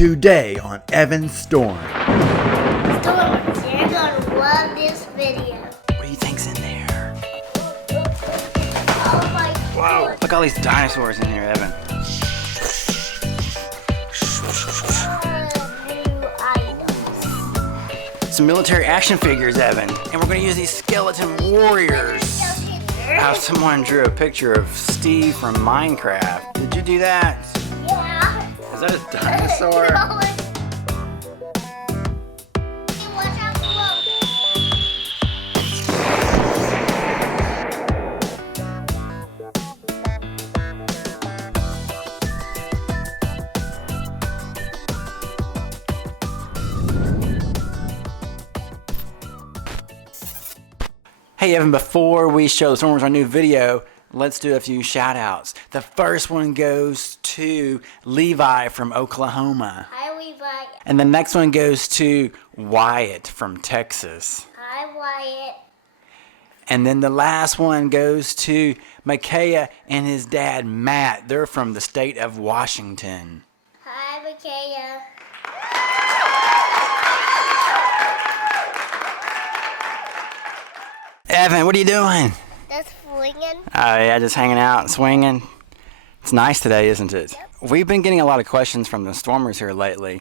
Today on Evan's Storm. Stormers, you're gonna love this video. What do you think's in there? Oh my Whoa, God. look at all these dinosaurs in here, Evan. New items. Some military action figures, Evan. And we're gonna use these skeleton warriors. Someone drew a picture of Steve from Minecraft. Did you do that? Yeah. Is that a dinosaur? No, watch out below. Hey Evan, before we show the Stormers our new video, let's do a few shout outs. The first one goes to Levi from Oklahoma. Hi, Levi. And the next one goes to Wyatt from Texas. Hi, Wyatt. And then the last one goes to Micaiah and his dad Matt. They're from the state of Washington. Hi, Micaiah. Evan, what are you doing? That's flinging. Oh yeah, just hanging out, swinging. It's nice today, isn't it? Yep. We've been getting a lot of questions from the Stormers here lately,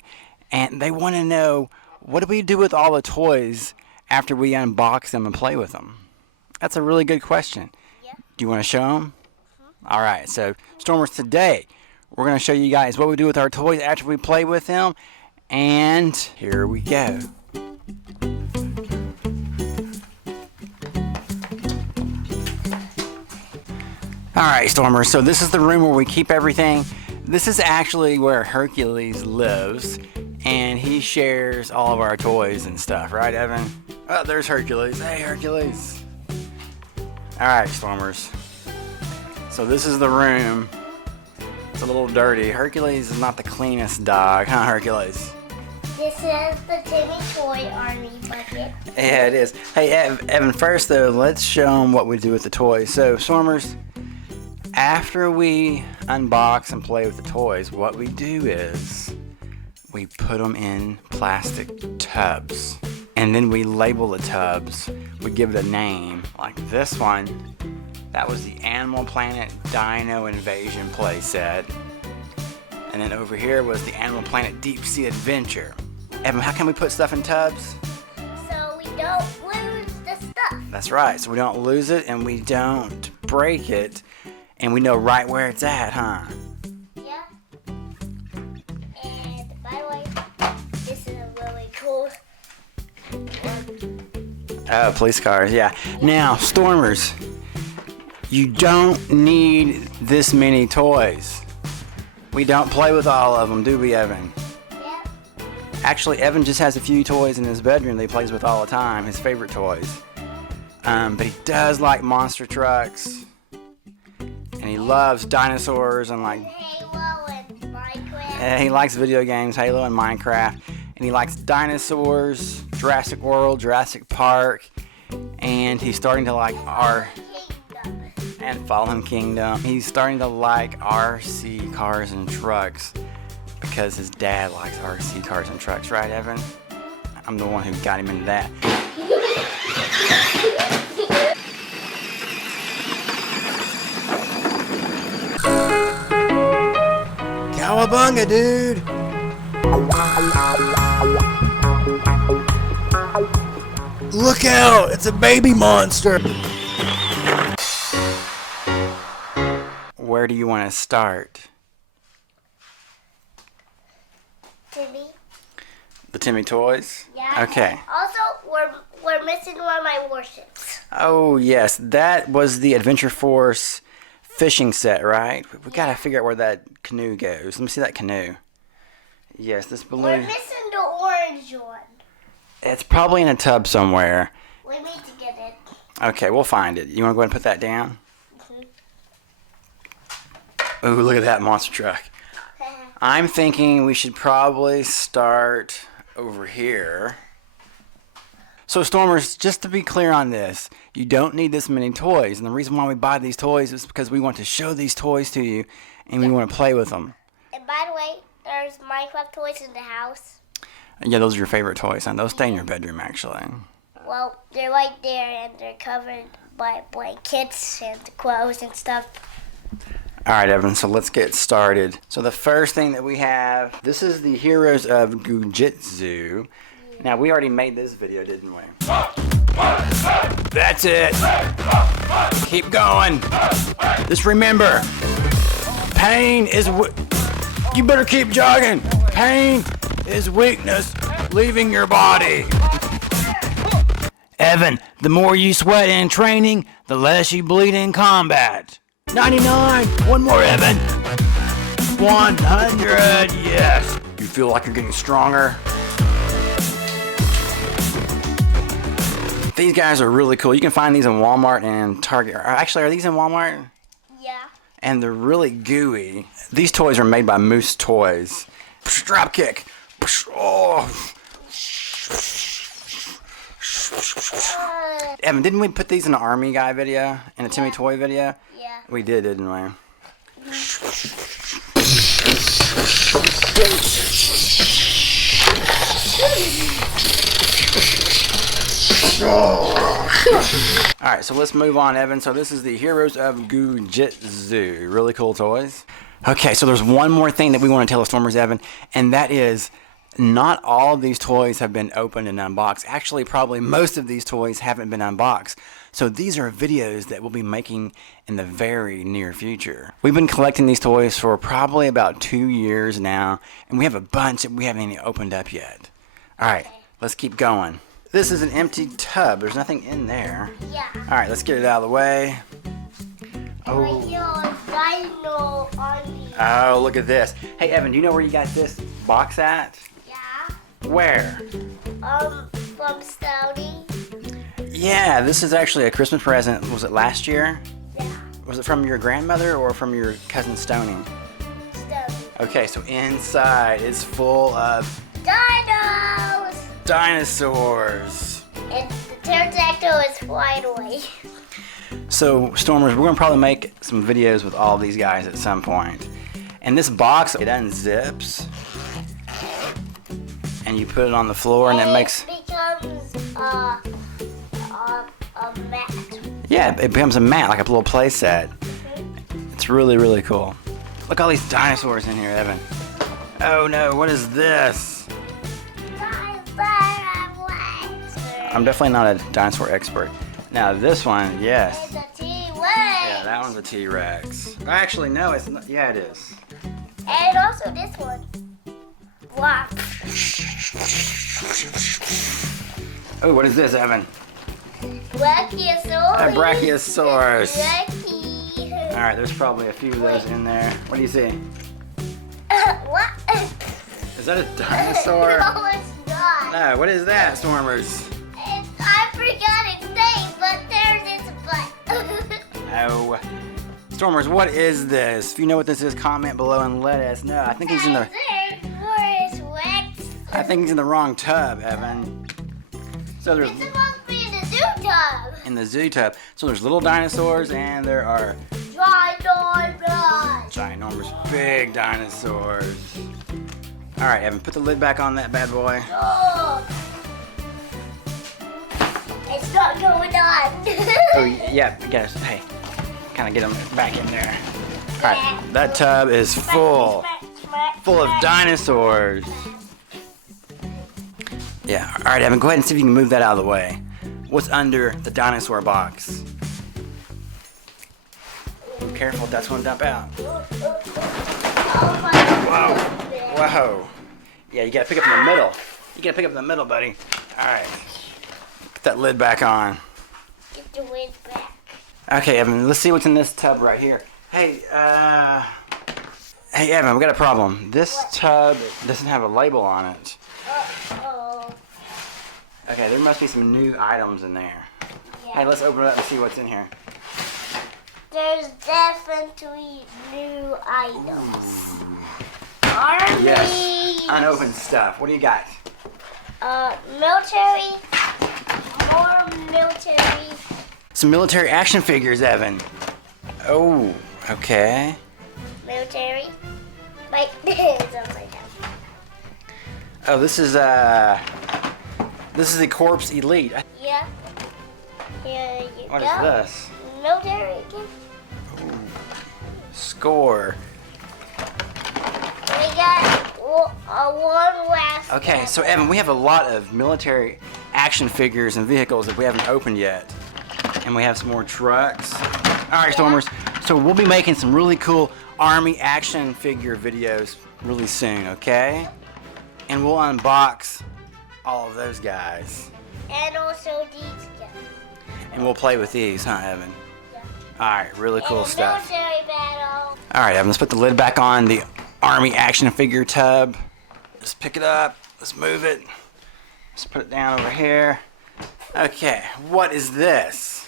and they want to know, what do we do with all the toys after we unbox them and play with them? That's a really good question. Yeah. Do you want to show them? All right, so Stormers, today we're going to show you guys what we do with our toys after we play with them, and here we go. Alright, Stormers, so this is the room where we keep everything. This is actually where Hercules lives, and he shares all of our toys and stuff, right, Evan? Oh, there's Hercules. Hey, Hercules. Alright, Stormers. So this is the room. It's a little dirty. Hercules is not the cleanest dog, huh, Hercules? This is the Timmy Toy Army bucket. Yeah, it is. Hey, Evan, first, though, let's show them what we do with the toys. So, Stormers, after we unbox and play with the toys, what we do is we put them in plastic tubs. And then we label the tubs. We give it a name. Like this one, that was the Animal Planet Dino Invasion playset. And then over here was the Animal Planet Deep Sea Adventure. Evan, how can we put stuff in tubs? So we don't lose the stuff. That's right, so we don't lose it and we don't break it. And we know right where it's at, huh? Yeah. And by the way, this is a really cool one. Oh, police cars, yeah. Now, Stormers, you don't need this many toys. We don't play with all of them, do we, Evan? Yeah. Actually, Evan just has a few toys in his bedroom that he plays with all the time, his favorite toys. But he does like monster trucks. And he loves dinosaurs and like... Halo and Minecraft. He likes video games, Halo and Minecraft. And he likes dinosaurs, Jurassic World, Jurassic Park. And he's starting to like Kingdom. and Fallen Kingdom. He's starting to like RC cars and trucks because his dad likes RC cars and trucks, right, Evan? I'm the one who got him into that. Cowabunga, dude! Look out! It's a baby monster! Where do you want to start? Timmy. The Timmy toys? Yeah. Okay. And also, we're missing one of my warships. Oh, yes. That was the Adventure Force fishing set, right? We gotta figure out where that canoe goes. Let me see that canoe. Yes, this We're balloon. missing the orange one. It's probably in a tub somewhere. We need to get it. Okay, we'll find it. You wanna go ahead and put that down? Ooh, look at that monster truck. I'm thinking we should probably start over here. So Stormers, just to be clear on this, you don't need this many toys. And the reason why we buy these toys is because we want to show these toys to you and we want to play with them. And by the way, There's Minecraft toys in the house. Yeah, those are your favorite toys, and those stay in your bedroom, actually. Well, they're right there, and they're covered by blankets and clothes and stuff. All right, Evan, so let's get started. So the first thing that we have, this is the Heroes of Goo Jit Zoo. Now, we already made this video, didn't we? That's it. Keep going. Just remember, pain is... You better keep jogging. Pain is weakness leaving your body. Evan, the more you sweat in training, the less you bleed in combat. 99. One more, Evan. 100. Yes. You feel like you're getting stronger? These guys are really cool. You can find these in Walmart and Target. Actually, are these in Walmart? Yeah. And they're really gooey. These toys are made by Moose Toys. Drop kick. Oh. Evan, didn't we put these in the Army Guy video? In a Timmy Toy video? Yeah. We did, didn't we? Alright, so let's move on, Evan. So this is the Heroes of Goo Jit Zoo. Really cool toys. Okay, so there's one more thing that we want to tell the Stormers, Evan, and that is not all of these toys have been opened and unboxed. Actually, probably most of these toys haven't been unboxed. So these are videos that we'll be making in the very near future. We've been collecting these toys for probably about 2 years now, and we have a bunch that we haven't even opened up yet. Alright, let's keep going. This is an empty tub. There's nothing in there. Yeah. Alright, let's get it out of the way. Right here on Dino on the... Oh, look at this. Hey, Evan, do you know where you got this box at? Yeah. Where? From Stouty. Yeah, this is actually a Christmas present. Was it last year? Yeah. Was it from your grandmother or from your cousin Stoney? Stouty. Okay, so inside is full of Dinos! dinosaurs. And the pterodactyl is flying away. So, Stormers, we're going to probably make some videos with all these guys at some point. And this box, it unzips. And you put it on the floor and it makes... It becomes a mat. Yeah, it becomes a mat, like a little play set. It's really, really cool. Look at all these dinosaurs in here, Evan. Oh no, what is this? I'm definitely not a dinosaur expert. Now this one, yes. It's a T-Rex. Yeah, that one's a T-Rex. Actually, no, it's not. Yeah, it is. And also this one. Wow. Oh, what is this, Evan? Brachiosaurus. A Brachiosaurus. Brachie. All right, there's probably a few of those in there. What do you see? What? Is that a dinosaur? No, it's not. No, what is that, Stormers? I forgot its name, but there's its butt. Oh. Stormers, what is this? If you know what this is, comment below and let us know. I think he's in the... I think he's in the wrong tub, Evan. So there's... It's supposed to be in the zoo tub. In the zoo tub. So there's little dinosaurs and there are... ginormous big dinosaurs. Alright, Evan, put the lid back on that bad boy. Oh. It's not going on. Oh, yeah, guys, hey. Kind of get them back in there. Alright, that tub is full. Full of dinosaurs. Yeah, alright, Evan, go ahead and see if you can move that out of the way. What's under the dinosaur box? Careful, that's going to dump out. Whoa. Whoa. Yeah, you got to pick up in the middle. You got to pick up in the middle, buddy. Alright. Put that lid back on. Get the lid back. Okay, Evan, let's see what's in this tub right here. Hey, Hey, Evan, we got a problem. This tub doesn't have a label on it. Uh-oh. Okay, there must be some new items in there. Yeah. Hey, let's open it up and see what's in here. There's definitely new items. Army. Yes, unopened stuff. What do you got? Military. More military. Some military action figures, Evan. Oh, okay. Military. Wait, it's upside down. Oh, this is the Corpse Elite. Yeah. Here you go. What is this? Military kit. Score. We got one last. Okay, so Evan, we have a lot of military action figures and vehicles that we haven't opened yet. And we have some more trucks. Alright, Stormers, so we'll be making some really cool Army action figure videos really soon, okay? And we'll unbox all of those guys. And also these guys. And we'll play with these, huh, Evan? Yeah. Alright, really cool and stuff. Military battle. Alright, Evan, let's put the lid back on the Army action figure tub. Just pick it up. Let's move it. Let's put it down over here. Okay, what is this?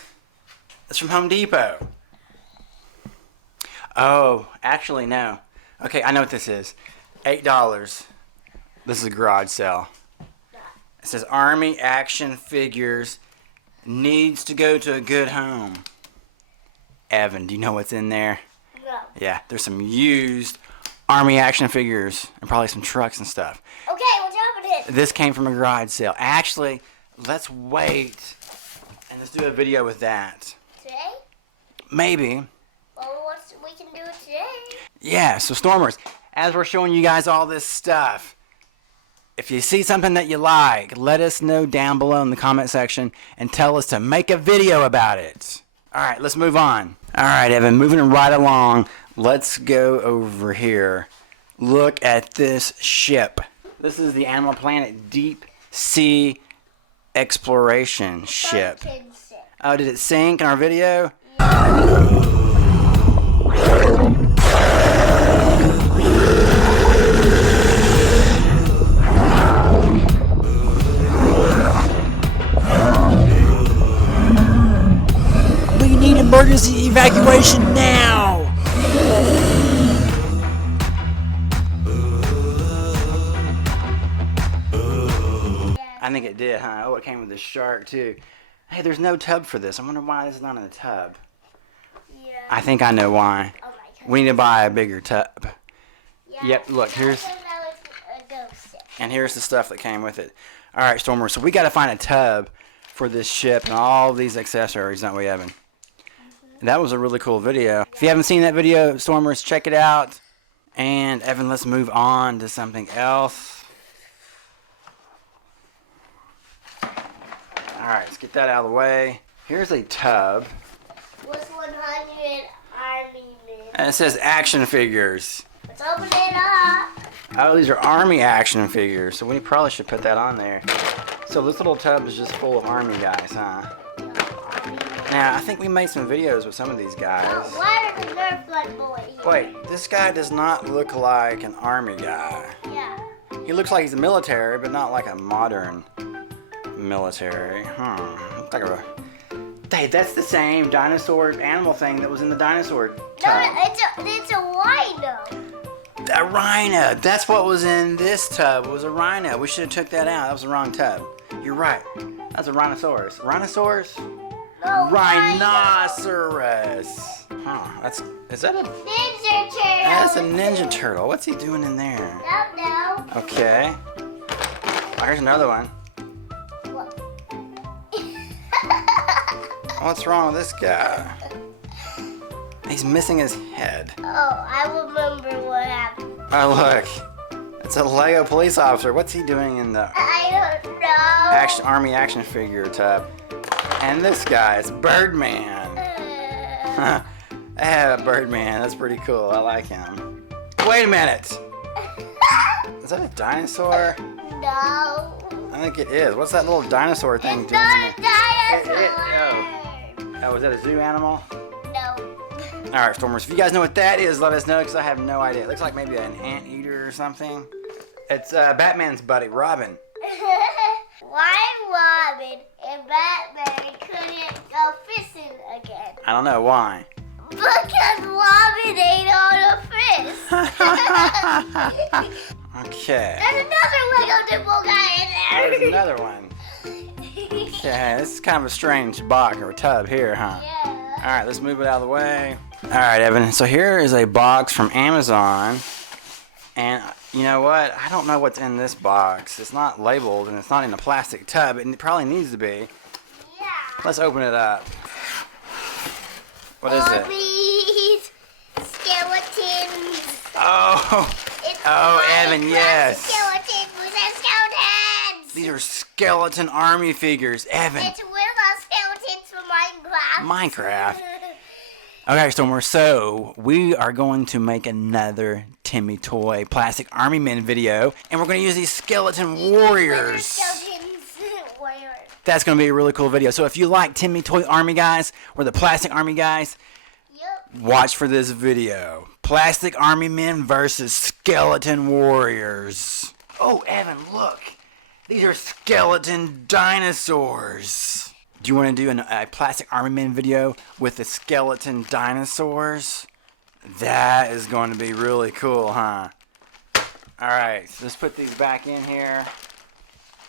It's from Home Depot. Oh, actually, no. Okay, I know what this is. $8. This is a garage sale. It says Army action figures needs to go to a good home. Evan, do you know what's in there? No. Yeah, there's some used Army action figures and probably some trucks and stuff. Okay, we'll jump it. This came from a garage sale. Actually, let's wait and let's do a video with that. Today? Maybe. Well, we can do it today. Yeah, so Stormers, as we're showing you guys all this stuff, if you see something that you like, let us know down below in the comment section and tell us to make a video about it. Alright, let's move on. Alright, Evan, moving right along, let's go over here. Look at this ship. This is the Animal Planet Deep Sea Exploration ship. Pumpkin sick. Oh, did it sink in our video? We need emergency evacuation now! I think it did, huh? Oh, it came with the shark, too. Hey, there's no tub for this. I wonder why this is not in a tub. Yeah. I think I know why. Oh my God. We need to buy a bigger tub. Yeah. Yep, look, here's... A ghost ship. And here's the stuff that came with it. Alright, Stormer, so we got to find a tub for this ship and all these accessories, don't we, Evan? And that was a really cool video. If you haven't seen that video, Stormers, check it out. And, Evan, let's move on to something else. Alright, let's get that out of the way. Here's a tub. What's 100 Army men? And it says action figures. Let's open it up. Oh, these are Army action figures, so we probably should put that on there. So this little tub is just full of Army guys, huh? Now, I think we made some videos with some of these guys. Oh, why are the Nerf gun boys? Wait, this guy does not look like an Army guy. Yeah. He looks like he's military, but not like a modern military. Looks like a... Hey, that's the same dinosaur animal thing that was in the dinosaur tub. No, it's a rhino. A rhino. That's what was in this tub. It was a rhino. We should have took that out. That was the wrong tub. You're right. That's a rhinoceros. Rhinoceros? No, Rhinoceros. Huh. Is that a... Ninja turtle. That's a Ninja Turtle. What's he doing in there? No. Okay. Oh, here's another one. What? What's wrong with this guy? He's missing his head. Oh, I remember what happened. Oh, look. It's a Lego police officer. What's he doing in the I don't know. Army action figure tub? And this guy, it's Birdman. Birdman. That's pretty cool. I like him. Wait a minute. Is that a dinosaur? No. I think it is. What's that little dinosaur thing It's doing? not a dinosaur. Oh, is that a zoo animal? No. Alright, Stormers, if you guys know what that is, let us know, because I have no idea. It looks like maybe an anteater or something. It's Batman's buddy, Robin. Why Robin and Batman couldn't go fishing again? I don't know why. Because Robin ate all the fish. Okay. There's another Lego Dipple guy in there. There's another one. Okay, this is kind of a strange box or tub here, huh? Yeah. Alright, let's move it out of the way. Alright, Evan, so here is a box from Amazon. And You know what? I don't know what's in this box. It's not labeled and it's not in a plastic tub. It probably needs to be. Yeah. Let's open it up. What is it? These skeletons. Oh, It's Evan, Minecraft yes. Skeletons with their skeletons. These are skeleton army figures. Evan. It's with our skeletons from Minecraft. Minecraft. Okay, Stormer, so we are going to make another Timmy Toy Plastic Army Men video, and we're going to use these skeleton warriors. Skeletons warriors. That's going to be a really cool video. So if you like Timmy Toy Army guys, or the Plastic Army guys, Yep. watch for this video. Plastic Army Men versus Skeleton Warriors. Oh, Evan, look. These are skeleton dinosaurs. Do you want to do a Plastic Army Men video with the skeleton dinosaurs? That is going to be really cool, huh? Alright, so let's put these back in here.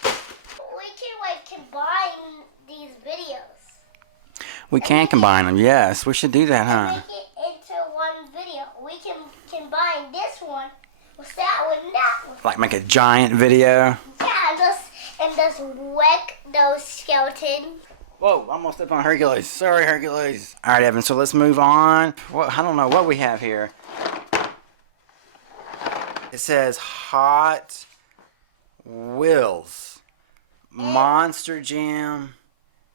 We can combine these videos. We can combine them, yes. We should do that, huh? Make it into one video. We can combine this one with that one and that one. Like make a giant video. Yeah, and just wreck those skeletons. Whoa, almost up on Hercules. Sorry, Hercules. Alright, Evan, so let's move on. I don't know what we have here. It says Hot Wheels Monster Jam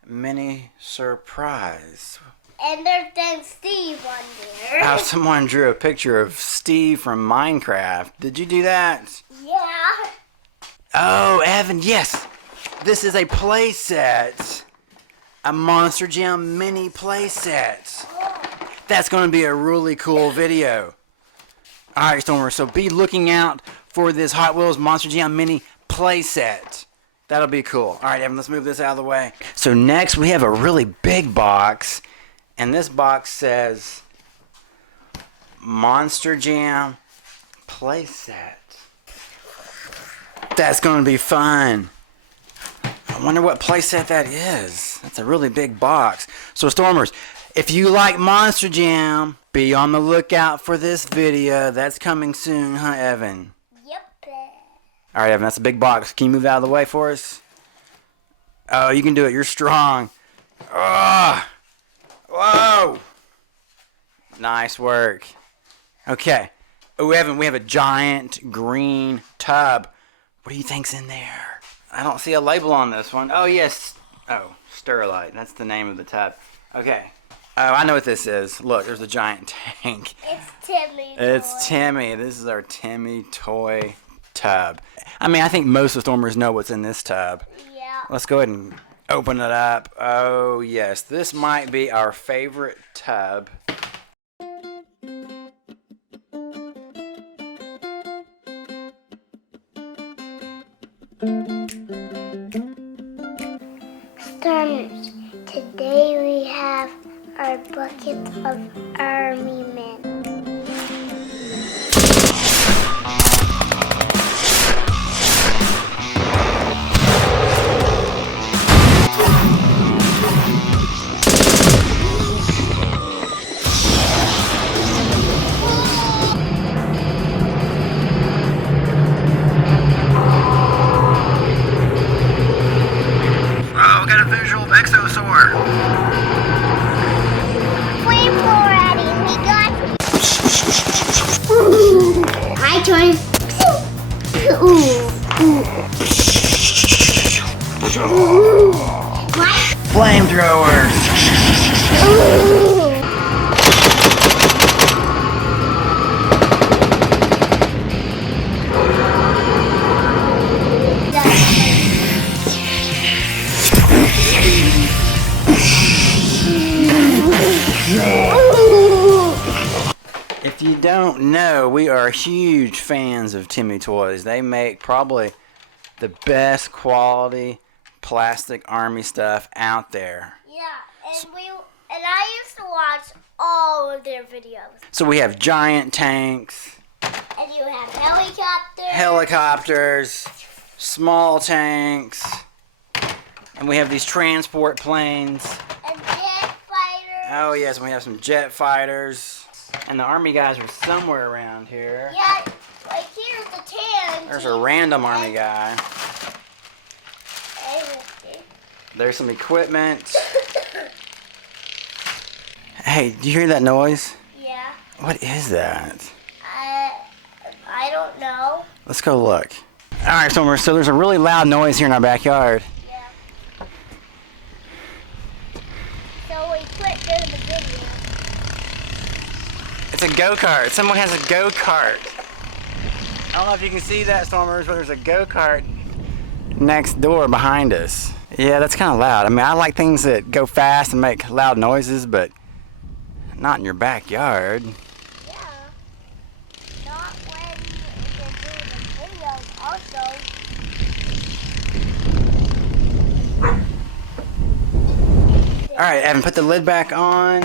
Mini Surprise. And there's then Steve on there. Now, someone drew a picture of Steve from Minecraft. Did you do that? Yeah. Oh, Evan, yes. This is a play set. A Monster Jam mini play set. That's going to be a really cool video. Alright, Stormer, so be looking out for this Hot Wheels Monster Jam mini play set. That'll be cool. Alright, Evan, let's move this out of the way. So next we have a really big box. And this box says Monster Jam play set. That's going to be fun. I wonder what playset that is. That's a really big box. So Stormers, if you like Monster Jam, be on the lookout for this video. That's coming soon, huh, Evan? Yep. Alright, Evan, that's a big box. Can you move out of the way for us? Oh, you can do it. You're strong. Ugh. Whoa. Nice work. Okay. Oh, Evan, we have a giant green tub. What do you think's in there? I don't see a label on this one. Oh, yes. Oh, Sterlite. That's the name of the tub. Okay. Oh, I know what this is. Look, there's a giant tank. It's Timmy. It's Timmy. This is our Timmy toy tub. I mean, I think most of the Stormers know what's in this tub. Yeah. Let's go ahead and open it up. Oh, yes. This might be our favorite tub. Stormers, today we have our bucket of army men. Oh, we got a visual of Exosaur. Flamethrower, Addy, we got. My turn. My. Flamethrowers. If you don't know, we are huge fans of Timmy Toys. They make probably the best quality plastic army stuff out there. Yeah, and I used to watch all of their videos. So we have giant tanks, And you have helicopters. helicopters, small tanks, and we have these transport planes. And jet fighters. Oh yes, and we have some jet fighters. And the army guys are somewhere around here. Yeah, like here's the There's a random army guy. There's some equipment. Hey, do you hear that noise? Yeah. What is that? I don't know. Let's go look. Alright, so there's a really loud noise here in our backyard. Yeah. So we quit doing the video. It's a go-kart. Someone has a go-kart. I don't know if you can see that, Stormers, but there's a go-kart next door behind us. Yeah, that's kind of loud. I mean, I like things that go fast and make loud noises, but not in your backyard. Yeah. Not when you're doing the videos also. Alright, Evan, put the lid back on.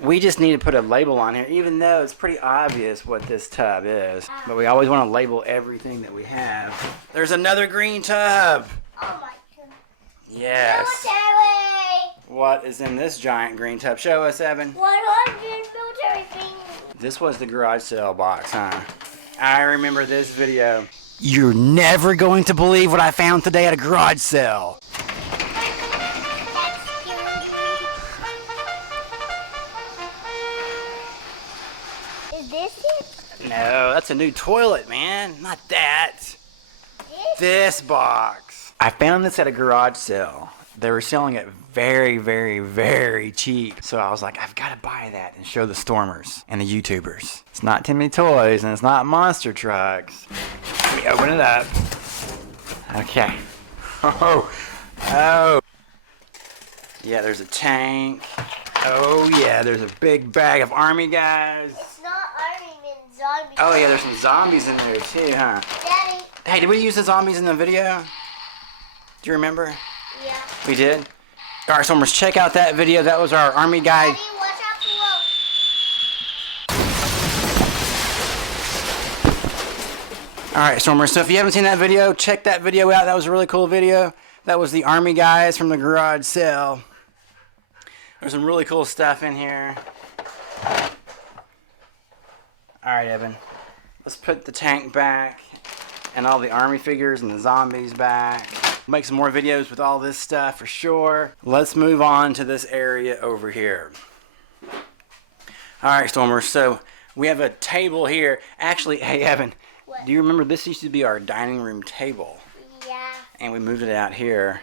We just need to put a label on here, even though it's pretty obvious what this tub is. But we always want to label everything that we have. There's another green tub. Oh my goodness. Yes. Military! What is in this giant green tub? Show us, Evan. 100 military things. This was the garage sale box, huh? I remember this video. You're never going to believe what I found today at a garage sale. Is this it? No, that's a new toilet, man. Not that. This box. I found this at a garage sale. They were selling it very, very, very cheap. So I was like, I've got to buy that and show the Stormers and the YouTubers. It's not Timmy Toys and it's not monster trucks. Let me open it up. Okay. Oh. Yeah, there's a tank. Oh yeah, there's a big bag of army guys. It's not army men, zombies. Oh yeah, there's some zombies in there too, huh? Daddy. Hey, did we use the zombies in the video? Do you remember? Yeah. We did? Alright, Stormers, check out that video. That was our army guy. Daddy, watch out below. Alright, Stormers, so if you haven't seen that video, check that video out. That was a really cool video. That was the army guys from the garage sale. There's some really cool stuff in here. Alright, Evan. Let's put the tank back and all the army figures and the zombies back. Make some more videos with all this stuff for sure. Let's move on to this area over here. Alright, Stormers, so we have a table here. Actually, hey, Evan, What? do you remember this used to be our dining room table? Yeah. And we moved it out here.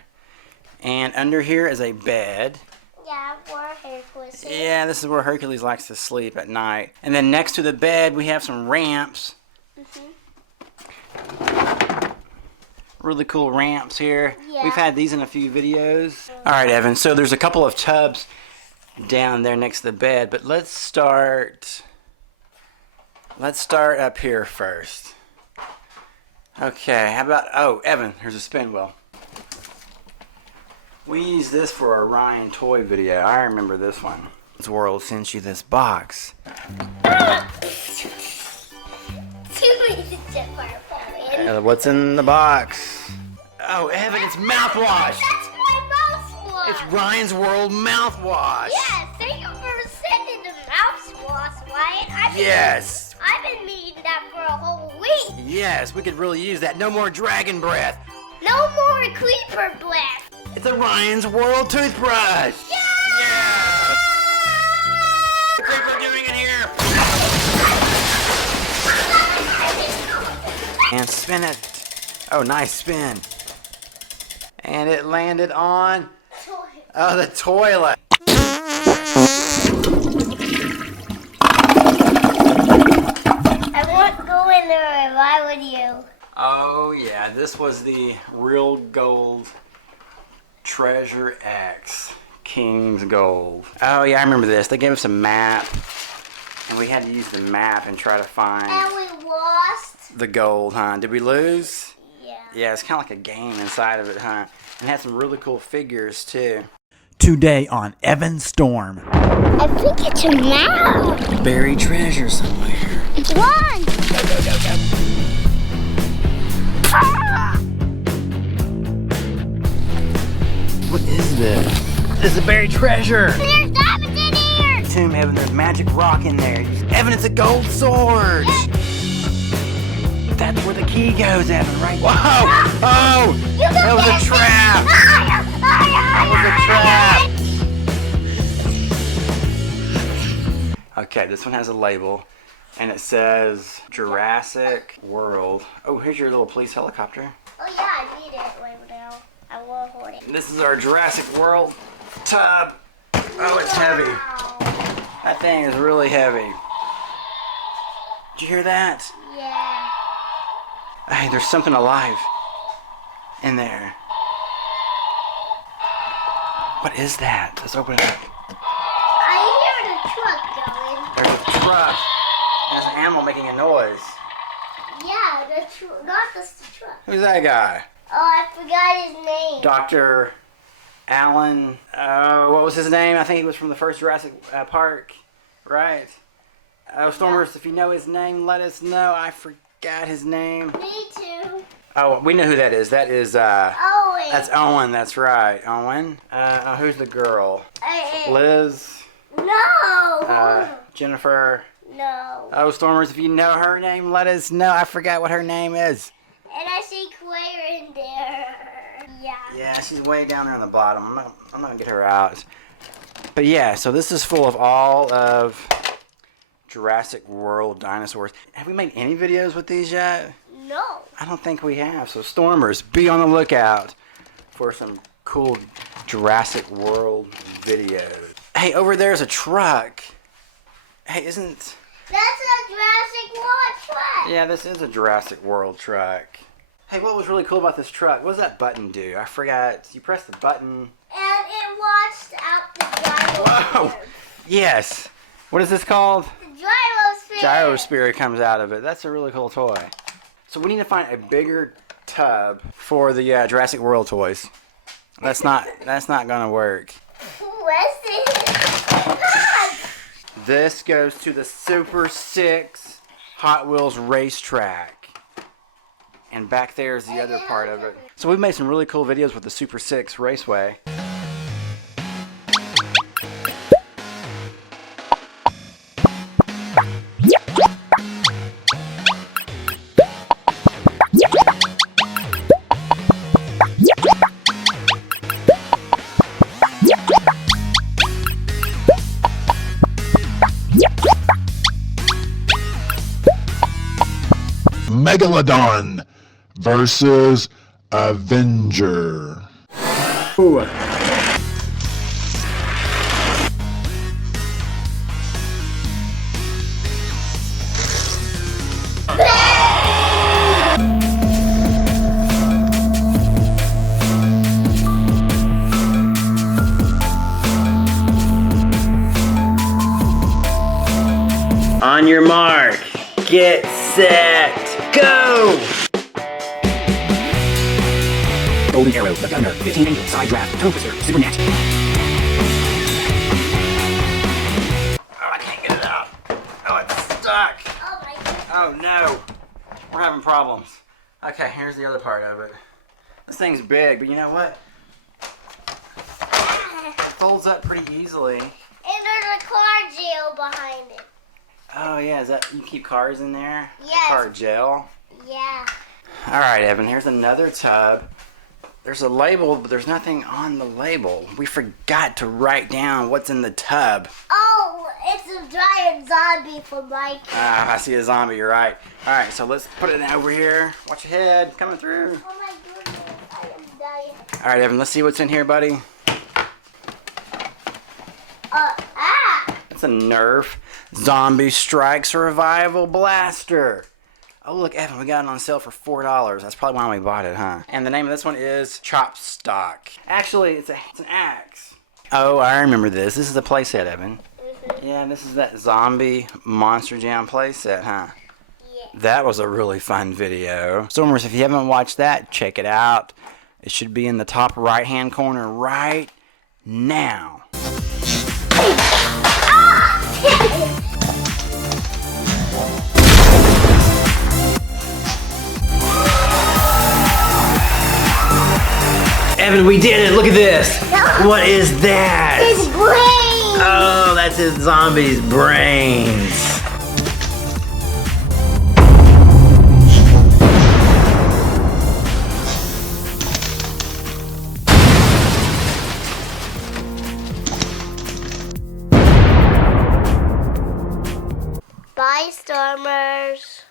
And under here is a bed. Yeah, where Hercules is. Yeah, this is where Hercules likes to sleep at night. And then next to the bed, we have some ramps. Really cool ramps here. Yeah. We've had these in a few videos. All right, Evan, so there's a couple of tubs down there next to the bed, but let's start up here first. Okay, how about, oh, Evan, here's a spin wheel. We used this for our Ryan toy video. I remember this one. This world sent you this box. What's in the box? Oh, Evan, it's mouthwash. That's my mouthwash. It's Ryan's World mouthwash. Yes, thank you for sending the mouthwash, Wyatt. Yes. I've been needing that for a whole week. Yes, we could really use that. No more dragon breath. No more creeper breath. It's a Ryan's World toothbrush. Yeah! Creeper doing it here. And spin it. Oh, nice spin. And it landed on the toilet. I won't go in there if I were you. Oh yeah, this was the real gold Treasure X King's Gold. Oh yeah, I remember this. They gave us a map, and we had to use the map and try to find And we lost. the gold, huh? Did we lose? Yeah. Yeah, it's kind of like a game inside of it, huh? And it had some really cool figures too. Today on Evan Storm. I think it's a map. Buried treasure somewhere. Run! Go, go, go, go. Ah! What is this? This is a buried treasure. There's diamonds in here. Tomb, Evan, there's magic rock in there. Evan, it's a gold sword. That's where the the key goes, Evan, right? Whoa! Oh! That was a trap! That was a trap! Okay, this one has a label, and it says Jurassic World. Oh, here's your little police helicopter. Oh yeah, I need it right now. I will hold it. This is our Jurassic World tub. Oh, it's heavy. That thing is really heavy. Did you hear that? Yeah. Hey, there's something alive in there. What is that? Let's open it up. I hear the truck going. There's a truck. There's an animal making a noise. Yeah, not the truck. Who's that guy? Oh, I forgot his name. Dr. Alan, what was his name? I think he was from the first Jurassic Park, right? Stormers, if you know his name, let us know. I forgot his name. Me too. Oh, we know who that is. That is, Owen. that's Owen, that's right. Owen? Who's the girl? Liz? No. Jennifer? No. Oh, Stormers, if you know her name, let us know. I forgot what her name is. And I see Claire in there. Yeah. Yeah, she's way down there on the bottom. I'm not gonna get her out. But yeah, so this is full of all of Jurassic World dinosaurs. Have we made any videos with these yet? No. I don't think we have. So Stormers, be on the lookout for some cool Jurassic World videos. Hey, over there's a truck. Hey, isn't... That's a Jurassic World truck. Yeah, this is a Jurassic World truck. Hey, what was really cool about this truck? What does that button do? I forgot. You press the button. And it launched out the gyrosphere. Whoa! Yes. What is this called? The gyrosphere. Gyrosphere comes out of it. That's a really cool toy. So we need to find a bigger tub for the Jurassic World toys. That's not gonna work. What's it? This goes to the Super 6 Hot Wheels racetrack. And back there is the other part of it. So we've made some really cool videos with the Super 6 Raceway. Megalodon versus Avenger. Ooh. On your mark, get set, go! Golden Arrow, the Gunner, 15 Angel, Side Draft, Compasser, Super Net. Oh, I can't get it out. Oh, it's stuck. Oh my goodness. Oh no, we're having problems. Okay, here's the other part of it. This thing's big, but you know what? It folds up pretty easily. And there's a car jail behind it. Oh yeah, is that, you keep cars in there? Yes. Car jail? Yeah. Alright, Evan, here's another tub. There's a label, but there's nothing on the label. We forgot to write down what's in the tub. Oh, it's a giant zombie from Mike. Ah, I see a zombie, you're right. Alright, so let's put it over here. Watch your head, coming through. Oh my goodness, I am dying. Alright, Evan, let's see what's in here, buddy. It's a Nerf Zombie Strike Survival Blaster. Oh, look, Evan, we got it on sale for $4. That's probably why we bought it, huh? And the name of this one is Chop Stock. Actually, it's an axe. Oh, I remember this. This is a playset, Evan. Mm-hmm. Yeah, this is that Zombie Monster Jam playset, huh? Yeah. That was a really fun video. Stormers, if you haven't watched that, check it out. It should be in the top right-hand corner right now. Evan, we did it! Look at this! What is that? His brain! Oh, that's his zombie's brains. Bye, Stormers.